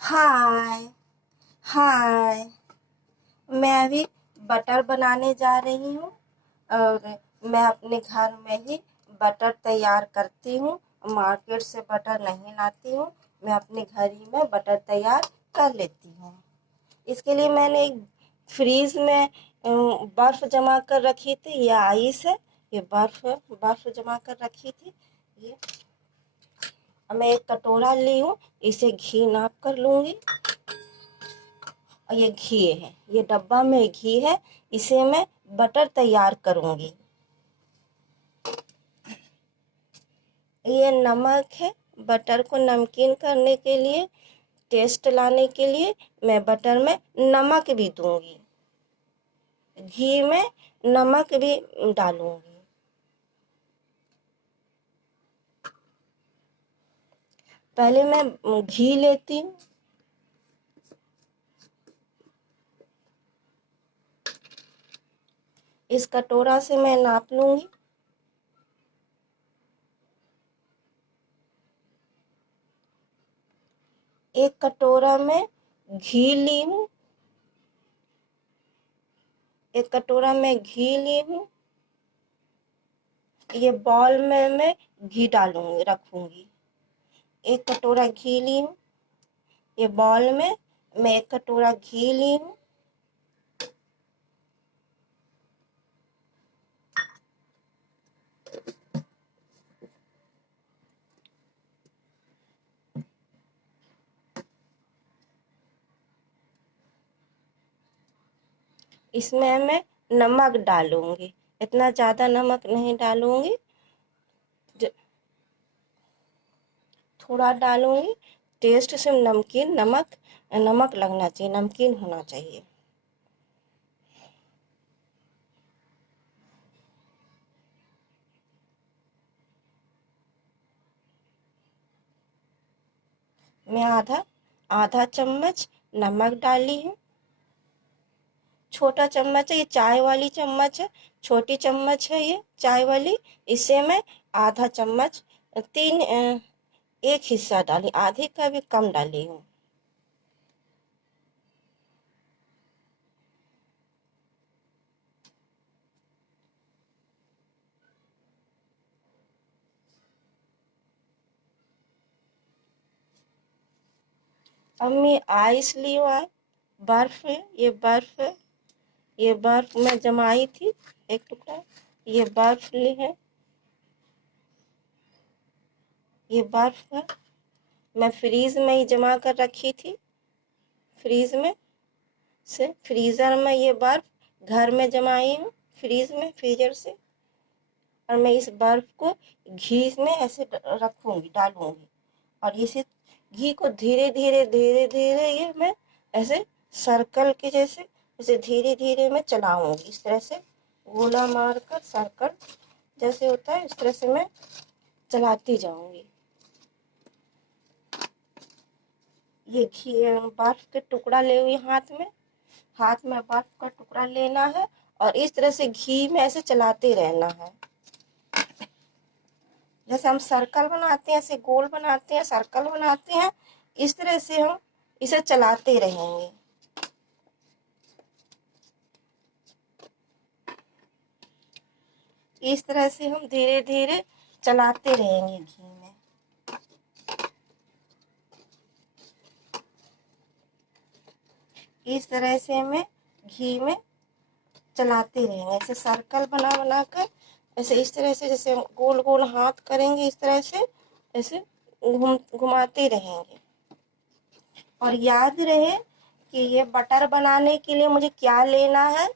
हाय हाय। मैं अभी बटर बनाने जा रही हूँ और मैं अपने घर में ही बटर तैयार करती हूँ। मार्केट से बटर नहीं लाती हूँ। मैं अपने घर ही में बटर तैयार कर लेती हूँ। इसके लिए मैंने एक फ्रीज में बर्फ जमा कर रखी थी। ये आइस है। ये बर्फ जमा कर रखी थी। ये अब मैं एक कटोरा ली हूँ। इसे घी नाप कर लूंगी। और ये घी है। ये डब्बा में घी है। इसे मैं बटर तैयार करूंगी। ये नमक है। बटर को नमकीन करने के लिए, टेस्ट लाने के लिए मैं बटर में नमक भी दूंगी। घी में नमक भी डालूंगी। पहले मैं घी लेती हूँ। इस कटोरा से मैं नाप लूंगी। एक कटोरा में घी ली हूँ। एक कटोरा में घी ली हूँ। ये बॉल में मैं घी डालूंगी, रखूंगी। एक कटोरा घी ली हूँ। ये बॉल में मैं एक कटोरा घी ली हूँ। इसमें मैं नमक डालूंगी। इतना ज्यादा नमक नहीं डालूंगी, थोड़ा डालूंगी। टेस्ट से नमकीन नमक नमक लगना चाहिए, नमकीन होना चाहिए। मैं आधा आधा चम्मच नमक डाली हूँ। छोटा चम्मच है, ये चाय वाली चम्मच है। छोटी चम्मच है ये चाय वाली। इसे मैं आधा चम्मच, एक हिस्सा डाली, आधे का भी कम डाली हूँ। अब मैं आइस ली हुआ है। बर्फ है, ये बर्फ है। ये बर्फ मैं जमाई थी, एक टुकड़ा। ये बर्फ ली है। ये बर्फ है। मैं फ्रीज में ही जमा कर रखी थी। फ्रीज में से फ्रीजर में ये बर्फ घर में जमाई हूँ, फ्रीज में, फ्रीजर से। और मैं इस बर्फ को घी में ऐसे रखूंगी, डालूंगी। और इसे घी को धीरे धीरे धीरे धीरे ये मैं ऐसे सर्कल के जैसे, ऐसे धीरे धीरे मैं चलाऊंगी। इस तरह से गोला मारकर, सर्कल जैसे होता है, इस तरह से मैं चलाती जाऊंगी। ये घी बर्फ के टुकड़ा ले हुई हाथ में बर्फ का टुकड़ा लेना है और इस तरह से घी में ऐसे चलाते रहना है। जैसे हम सर्कल बनाते हैं, ऐसे गोल बनाते हैं, सर्कल बनाते हैं, इस तरह से हम इसे चलाते रहेंगे। इस तरह से हम धीरे धीरे चलाते रहेंगे घी में। इस तरह से हमें घी में चलाते रहेंगे, ऐसे सर्कल बना बना कर, ऐसे इस तरह से, जैसे गोल गोल हाथ करेंगे, इस तरह से ऐसे घुमाते रहेंगे। और याद रहे कि ये बटर बनाने के लिए मुझे क्या लेना है।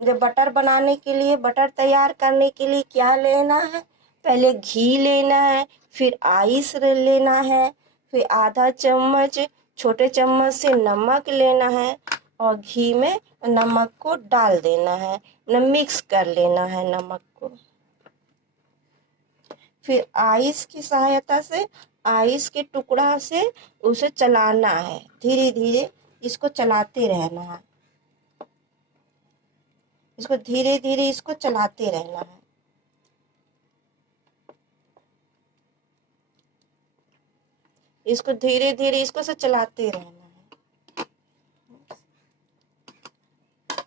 मुझे बटर बनाने के लिए, बटर तैयार करने के लिए क्या लेना है। पहले घी लेना है, फिर आइस लेना है, फिर आधा चम्मच, छोटे चम्मच से नमक लेना है और घी में नमक को डाल देना है, मिक्स कर लेना है नमक को। फिर आइस की सहायता से, आइस के टुकड़ा से उसे चलाना है, धीरे धीरे इसको चलाते रहना है। इसको धीरे धीरे इसको चलाते रहना है। इसको धीरे धीरे इसको से चलाते रहना है।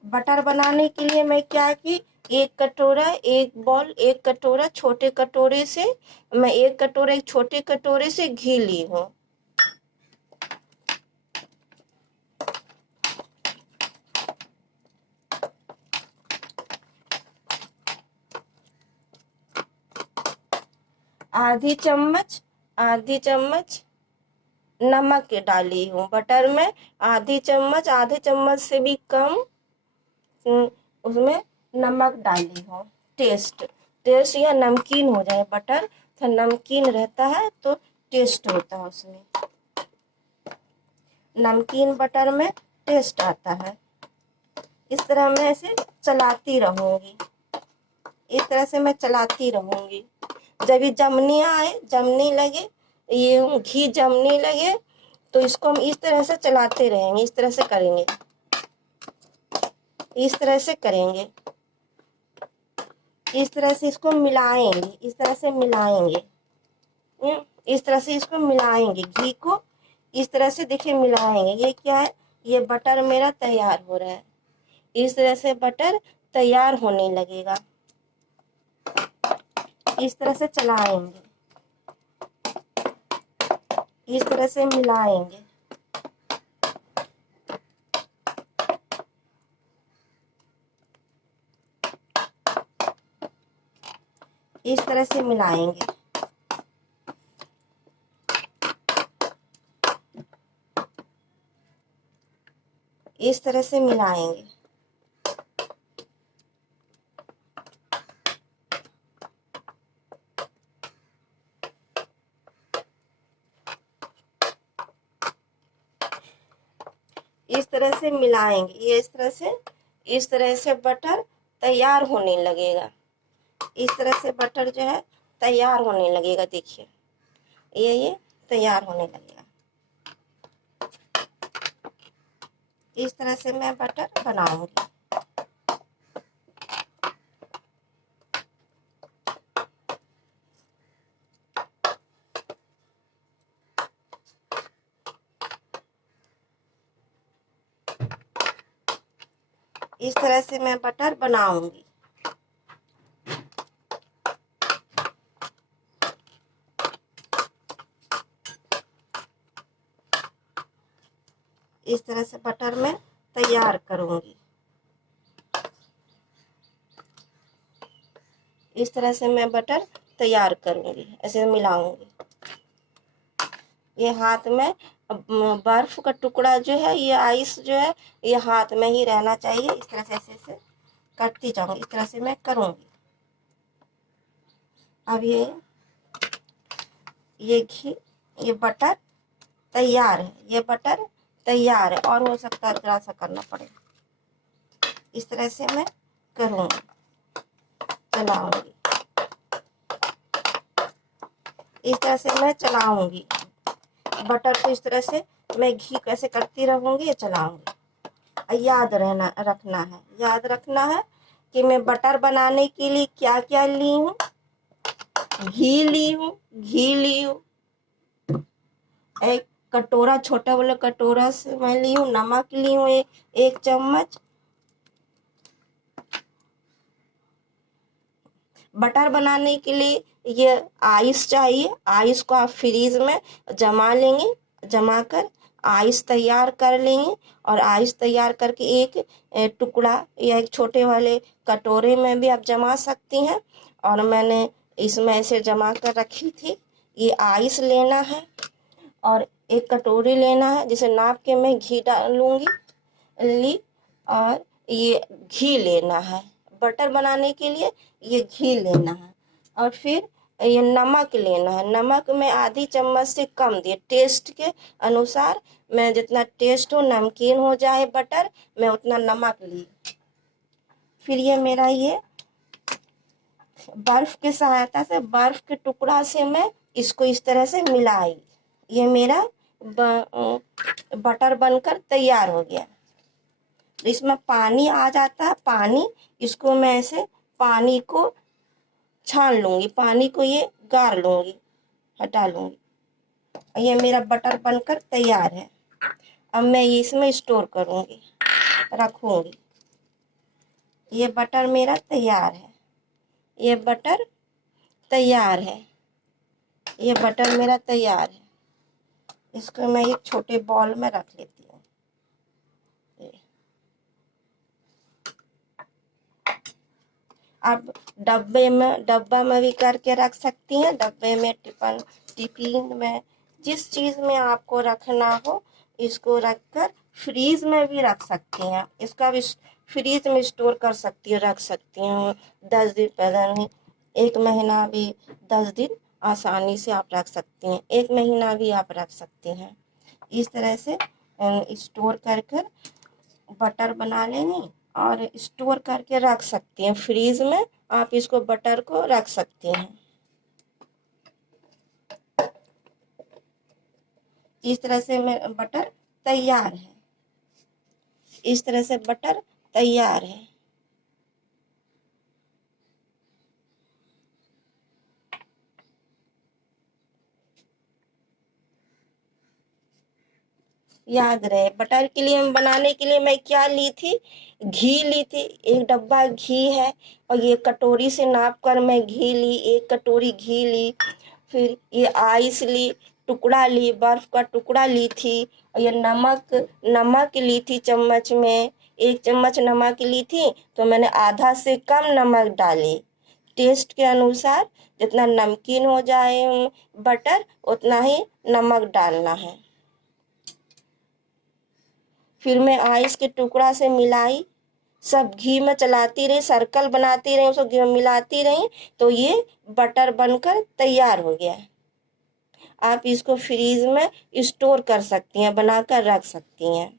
बटर बनाने के लिए मैं क्या की, एक कटोरा, एक बॉल, एक कटोरा छोटे कटोरे से, मैं एक कटोरा एक छोटे कटोरे से घी ली हूँ। आधी चम्मच नमक डाली हूँ बटर में। आधी चम्मच, आधे चम्मच से भी कम उसमें नमक डाली हूँ। टेस्ट या नमकीन हो जाए बटर, तो नमकीन रहता है तो टेस्ट होता है उसमें। नमकीन बटर में टेस्ट आता है। इस तरह मैं इसे चलाती रहूंगी, इस तरह से मैं चलाती रहूंगी। जब ये जमने लगे, ये घी जमने लगे, तो इसको हम इस तरह से चलाते रहेंगे, इस तरह से करेंगे, इस तरह से करेंगे, इस तरह से इसको मिलाएंगे, इस तरह से मिलाएंगे, इस तरह से इसको मिलाएंगे, घी को इस तरह से देखिए मिलाएंगे। ये क्या है, ये बटर मेरा तैयार हो रहा है। इस तरह से बटर तैयार होने लगेगा, इस तरह से चलाएंगे, इस तरह से मिलाएंगे। इस तरह से मिलाएंगे। इस तरह से मिलाएंगे। इस तरह से मिलाएंगे। ये इस तरह से बटर तैयार होने लगेगा। इस तरह से बटर जो है तैयार होने लगेगा। देखिए ये तैयार होने लगेगा। इस तरह से मैं बटर बनाऊंगी। इस तरह से मैं बटर बनाऊंगी। इस तरह से बटर मैं तैयार करूंगी। इस तरह से मैं बटर तैयार करूंगी, ऐसे मिलाऊंगी। ये हाथ में बर्फ का टुकड़ा जो है, ये आइस जो है, ये हाथ में ही रहना चाहिए। इस तरह से ऐसे करती जाऊंगी, इस तरह से मैं करूंगी। अब ये घी, ये बटर तैयार है, ये बटर तैयार है। और हो सकता है थोड़ा सा करना पड़े। इस तरह से मैं करूंगी, चलाऊंगी, इस तरह से मैं चलाऊंगी बटर को। इस तरह से मैं घी कैसे करती रहूंगी, ये चलाऊंगी। याद रखना है कि मैं बटर बनाने के लिए क्या क्या ली हूँ। घी ली हूँ, एक कटोरा, छोटा वाला कटोरा से मैं ली हूँ। नमक ली हूँ एक चम्मच। बटर बनाने के लिए ये आइस चाहिए। आइस को आप फ्रीज में जमा लेंगे, जमा कर आइस तैयार कर लेंगे। और आइस तैयार करके एक टुकड़ा या एक छोटे वाले कटोरे में भी आप जमा सकती हैं। और मैंने इसमें ऐसे जमा कर रखी थी। ये आइस लेना है और एक कटोरी लेना है, जिसे नाप के मैं घी डालूंगी ली। और ये घी लेना है बटर बनाने के लिए, ये घी लेना है। और फिर ये नमक लेना है। नमक में आधी चम्मच से कम दिए, टेस्ट के अनुसार। मैं जितना टेस्ट हो, नमकीन हो जाए बटर, मैं उतना नमक ली। फिर ये मेरा ये बर्फ की सहायता से, बर्फ के टुकड़ा से मैं इसको इस तरह से मिलाई। ये मेरा बटर बनकर तैयार हो गया। इसमें पानी आ जाता है, पानी, इसको मैं ऐसे पानी को छान लूंगी, पानी को ये गार लूंगी, हटा लूंगी। ये मेरा बटर बनकर तैयार है। अब मैं इसमें स्टोर करूँगी, रखूँगी। ये बटर मेरा तैयार है, ये बटर तैयार है, ये बटर मेरा तैयार है। इसको मैं एक छोटे बॉल में रख लेती हूँ। अब डब्बा में भी करके रख सकती हैं, डब्बे में, टिफिन में, जिस चीज़ में आपको रखना हो इसको रखकर फ्रीज में भी रख सकती हैं। इसका भी फ्रीज में स्टोर कर सकती हूँ, रख सकती हूँ 10 दिन, 15 दिन, 1 महीना भी, 10 दिन आसानी से आप रख सकती हैं, 1 महीना भी आप रख सकती हैं। इस तरह से स्टोर कर कर बटर बना लेंगे और स्टोर करके रख सकती हैं फ्रीज में। आप इसको बटर को रख सकते हैं। इस तरह से बटर तैयार है, इस तरह से बटर तैयार है। याद रहे, बटर के लिए बनाने के लिए मैं क्या ली थी, घी ली थी, 1 डब्बा घी है, और ये कटोरी से नाप कर मैं घी ली, 1 कटोरी घी ली। फिर ये आइस ली, टुकड़ा ली, बर्फ का टुकड़ा ली थी, और ये नमक ली थी चम्मच में, 1 चम्मच नमक ली थी, तो मैंने आधा से कम नमक डाली। टेस्ट के अनुसार जितना नमकीन हो जाए बटर उतना ही नमक डालना है। फिर मैं आइस के टुकड़ा से मिलाई, सब घी में चलाती रही, सर्कल बनाती रही, उसको घी में मिलाती रही, तो ये बटर बनकर तैयार हो गया। आप इसको फ्रीज में स्टोर कर सकती हैं, बनाकर रख सकती हैं।